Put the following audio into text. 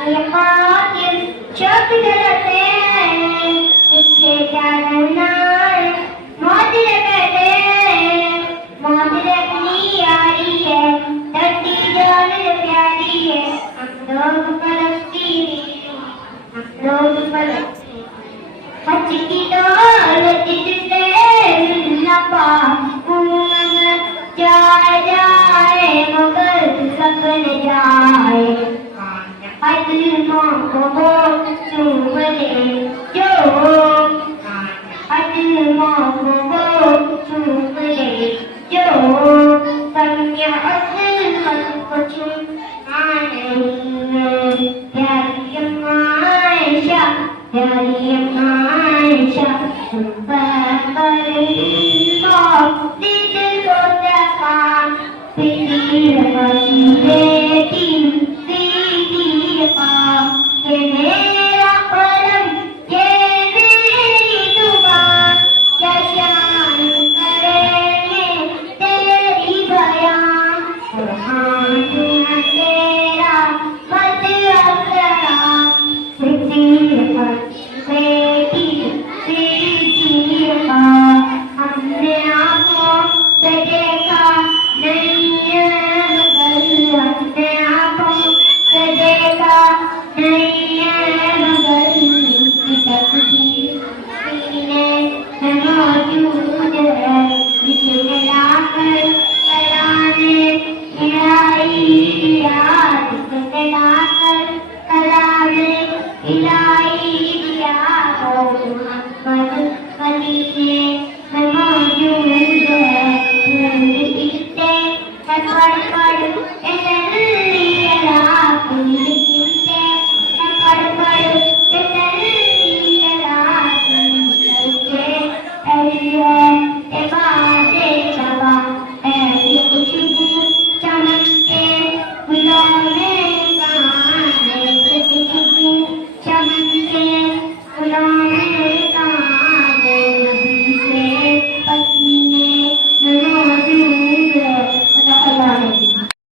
ये खातिर शौक जलाते हैं, इससे क्या डरना है, मौत कहते हैं, मौत अपनी यारी है, धरती जान प्यारी है, हम लोग फलस्तीनी, हम लोग फलस्तीनी, हज की दौलत से मिलना पाऊं जाए जाए मगर सफल जाए अदमों को चूम ले जो अदमों को चूम ले जो कन्या अदमत को चूमाने प्यारी आयशा प्यारी आयशा Yeah.